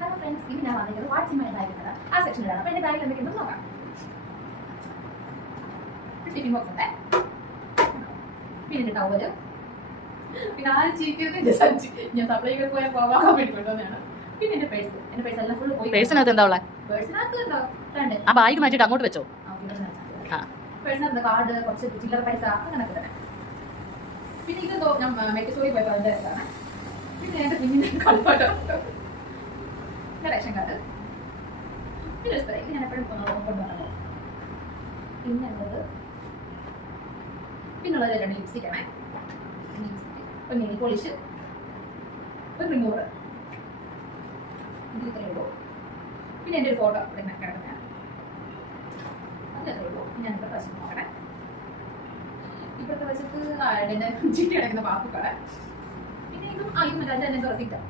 Hello friends, ഇനി ഞാൻ വന്നിട്ട് വാട്സ് ഇൻ മൈ ബാഗ് ഉണ്ട്. ആ സെക്ഷനിലാണ്. അപ്പോൾ എൻ്റെ ബാഗിൽ എന്തൊക്കെയുണ്ടെന്ന് നോക്കാം. ടിഫിൻ ബോക്സ് ഉണ്ട്, പിന്നെ ടവല്, പിന്നെ ആ ചീക്കിന്റെ സഞ്ചി ഞാൻ സപ്ലൈക്ക് പോയാൽ പോകാൻ വേണ്ടി കൊണ്ടുവന്നതാണ്. പിന്നെ എൻ്റെ പേഴ്സ് എല്ലാം ഫുള്ള് പോയി. പേഴ്സിനകത്ത് എന്താ ഉള്ളത്? പേഴ്സിനകത്ത് ഉണ്ടോ? ആ ബാഗ് മാറ്റിയിട്ട് അങ്ങോട്ട് വെച്ചോ. പേഴ്സിനകത്ത് കാർഡ്, കുറച്ച് ചില്ലറ പൈസ, അങ്ങനൊക്കെ തന്നെ. പിന്നെ ഇതെന്തോ ഞാൻ മെഡിക്കൽ പോയപ്പോൾ അതിൻ്റെ ഇതാണ്. പിന്നെ എൻ്റെ കുഞ്ഞിൻ്റെ കളിപ്പാട്ടോ, റേഷൻ കാർഡ്, പിന്നെ സ്പ്രേ, ഇത് ഞാൻ എപ്പോഴും കൊണ്ടുവരണോ. പിന്നെ ഉള്ളത് പിന്നുള്ളത് 2 ലിപ്സ്റ്റിക്കാണ്, ഒരു നെയിൽ പോളിഷ്, ഒരു റിമൂവർ, ഇത്രയേ ഉള്ളൂ. പിന്നെ എൻ്റെ ഒരു ഫോട്ടോ ഇവിടെ കിടക്കുന്ന അത്രയേ ഉള്ളൂ. ഞാൻ ഇവിടെ വശം നോക്കണേ. ഇപ്പോഴത്തെ വശത്ത് ചിട്ടി അടയ്ക്കുന്ന പാസ്ബുക്കാണ്. പിന്നെ ഇതും മറ്റേ റെസിപ്റ്റാണ്.